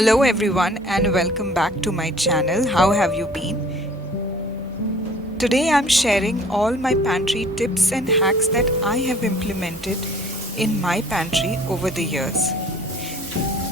Hello everyone and welcome back to my channel. How have you been? Today I'm sharing all my pantry tips and hacks that I have implemented in my pantry over the years.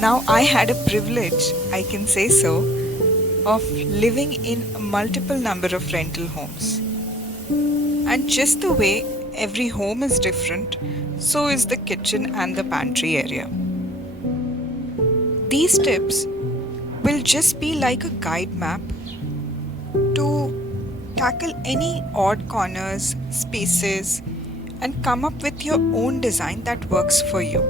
Now I had a privilege, I can say so, of living in a multiple number of rental homes. And just the way every home is different, so is the kitchen and the pantry area. These tips will just be like a guide map to tackle any odd corners, spaces, and come up with your own design that works for you.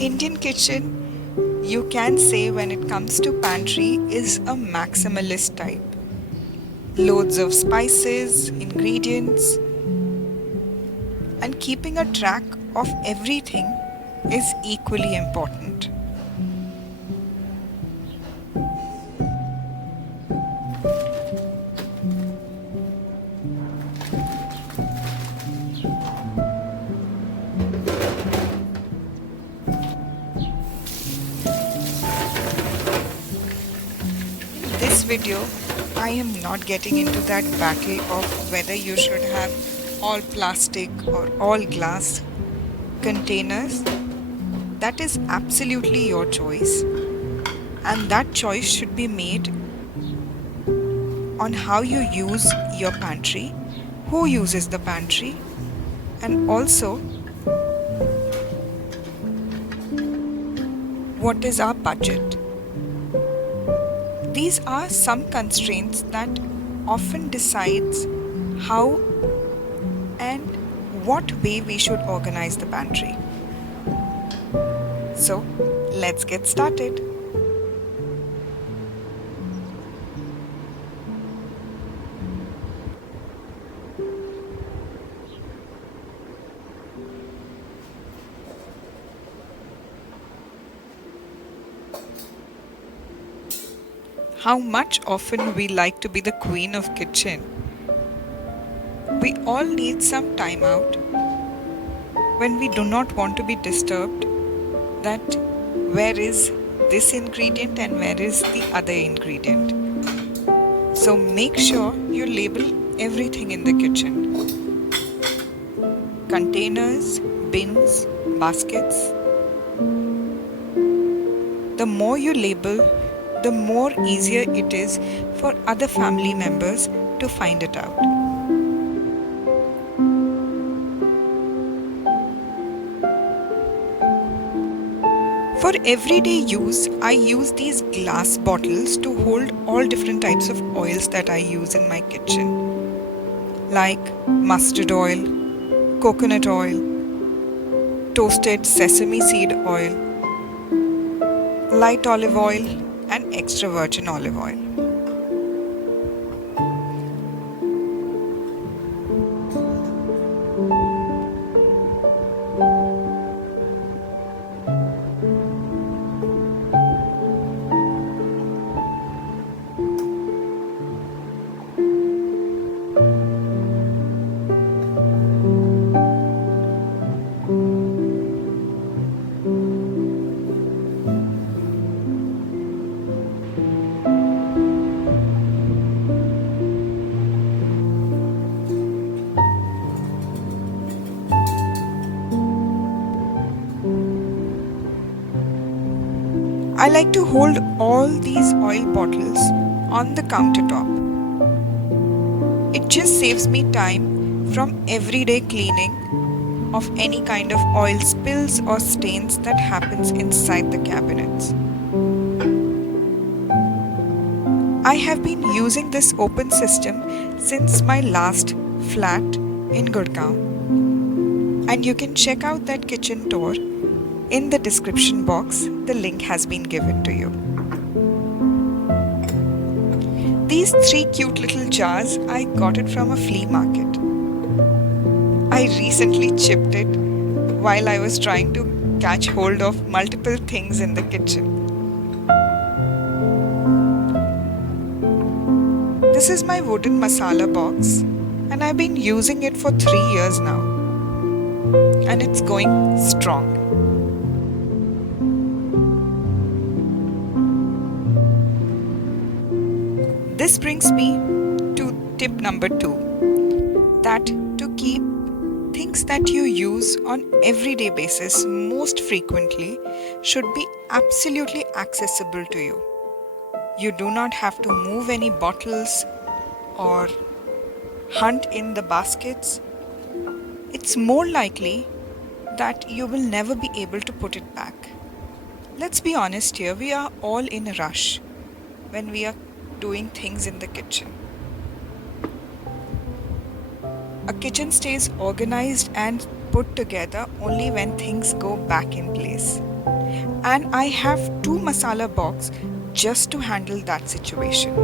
Indian kitchen, you can say when it comes to pantry, is a maximalist type. Loads of spices, ingredients, and keeping a track of everything is equally important. This video, I am not getting into that battle of whether you should have all plastic or all glass containers. That is absolutely your choice, and that choice should be made on how you use your pantry, who uses the pantry, and also what is our budget. These are some constraints that often decides how and what way we should organize the pantry. So, let's get started. How much often we like to be the queen of kitchen. We all need some time out when we do not want to be disturbed that where is this ingredient and where is the other ingredient. So make sure you label everything in the kitchen. Containers, bins, baskets. The more you label, the more easier it is for other family members to find it out. For everyday use, I use these glass bottles to hold all different types of oils that I use in my kitchen, like mustard oil, coconut oil, toasted sesame seed oil, light olive oil, and extra virgin olive oil. I like to hold all these oil bottles on the countertop. It just saves me time from everyday cleaning of any kind of oil spills or stains that happens inside the cabinets. I have been using this open system since my last flat in Gurgaon, and you can check out that kitchen tour In the description box, the link has been given to you. These 3 cute little jars, I got it from a flea market. I recently chipped it while I was trying to catch hold of multiple things in the kitchen. This is my wooden masala box, and I've been using it for 3 years now, and it's going strong. This brings me to tip number 2, that to keep things that you use on everyday basis most frequently should be absolutely accessible to you. You do not have to move any bottles or hunt in the baskets. It's more likely that you will never be able to put it back. Let's be honest here, we are all in a rush when we are doing things in the kitchen. A kitchen stays organized and put together only when things go back in place. And I have 2 masala boxes just to handle that situation.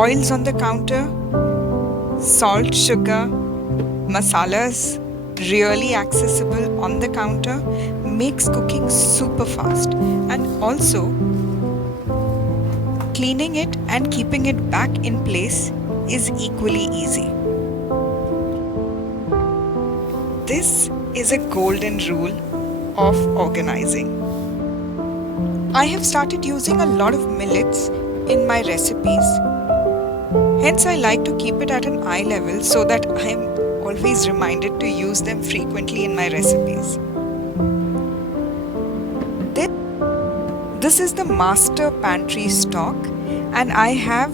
Oils on the counter, salt, sugar, masalas really accessible on the counter makes cooking super fast, and also cleaning it and keeping it back in place is equally easy. This is a golden rule of organizing. I have started using a lot of millets in my recipes. Hence, I like to keep it at an eye level so that I am always reminded to use them frequently in my recipes. This is the master pantry stock, and I have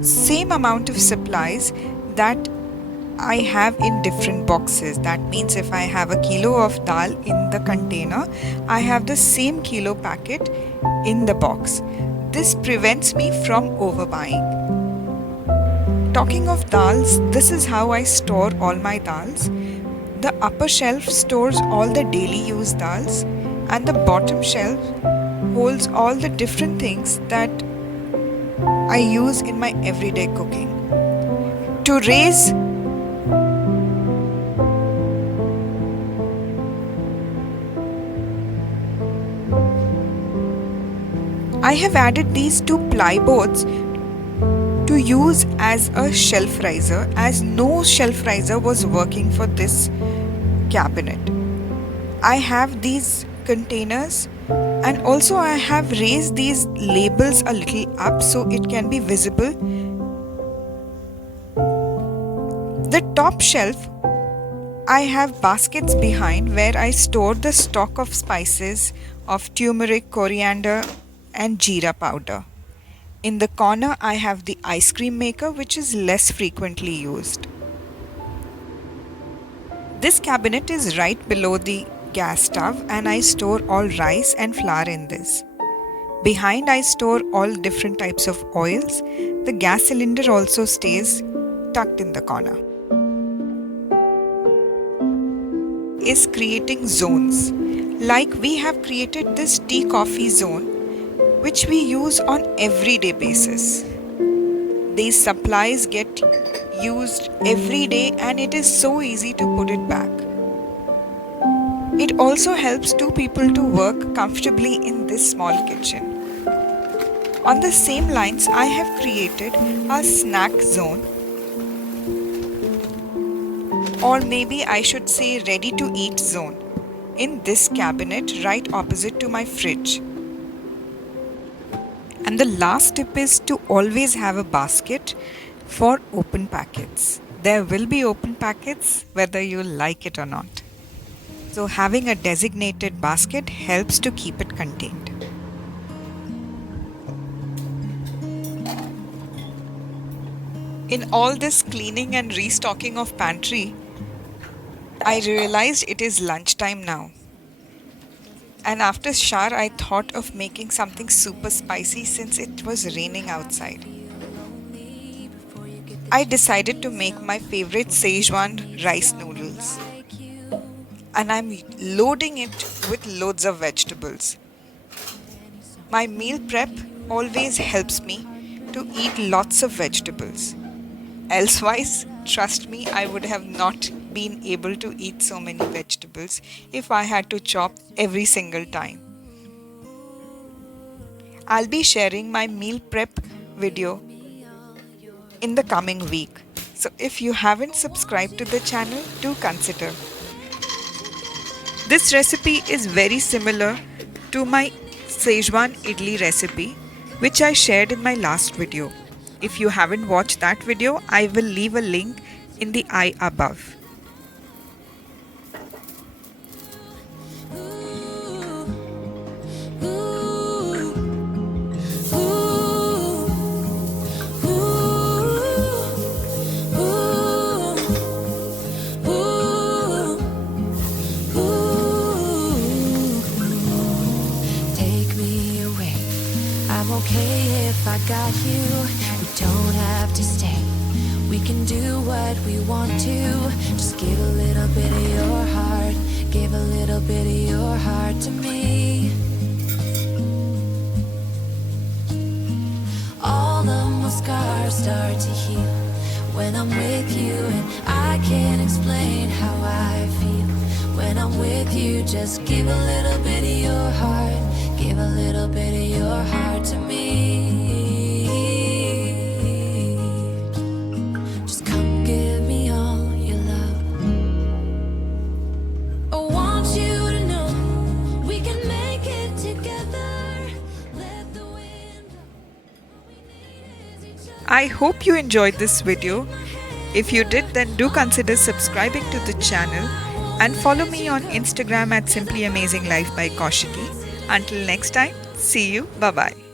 same amount of supplies that I have in different boxes. That means if I have a kilo of dal in the container, I have the same kilo packet in the box. This prevents me from overbuying. Talking of dals, this is how I store all my dals. The upper shelf stores all the daily use dals, and the bottom shelf holds all the different things that I use in my everyday cooking. To raise I have added these 2 ply boards to use as a shelf riser, as no shelf riser was working for this cabinet. I have these containers, and also I have raised these labels a little up so it can be visible. The top shelf, I have baskets behind where I store the stock of spices of turmeric, coriander and jeera powder. In the corner, I have the ice cream maker, which is less frequently used. This cabinet is right below the gas stove, and I store all rice and flour in this. Behind, I store all different types of oils. The gas cylinder also stays tucked in the corner. Is creating zones. Like we have created this tea coffee zone, which we use on everyday basis. These supplies get used every day, and it is so easy to put it back. It also helps 2 people to work comfortably in this small kitchen. On the same lines, I have created a snack zone, or maybe I should say ready to eat zone, in this cabinet right opposite to my fridge. And the last tip is to always have a basket for open packets. There will be open packets whether you like it or not. So having a designated basket helps to keep it contained. In all this cleaning and restocking of pantry, I realized it is lunchtime now. And after shower, I thought of making something super spicy since it was raining outside. I decided to make my favorite Szechuan rice noodles. And I'm loading it with loads of vegetables. My meal prep always helps me to eat lots of vegetables. Elsewise, trust me, I would have not been able to eat so many vegetables if I had to chop every single time. I'll be sharing my meal prep video in the coming week. So if you haven't subscribed to the channel, do consider. This recipe is very similar to my Szechuan idli recipe, which I shared in my last video. If you haven't watched that video, I will leave a link in the eye above. I'm okay if I got you. We don't have to stay. We can do what we want to. Just give a little bit of your heart. Give a little bit of your heart to me. All of my scars start to heal when I'm with you, and I can't explain how I feel when I'm with you. Just give a little bit of your heart. Give a little bit of your heart to me. Just come give me all your love. I want you to know we can make it together. Let the wind blow. I hope you enjoyed this video. If you did, then do consider subscribing to the channel and follow me on Instagram at Simply Amazing Life by Kaushiki. Until next time, see you. Bye bye.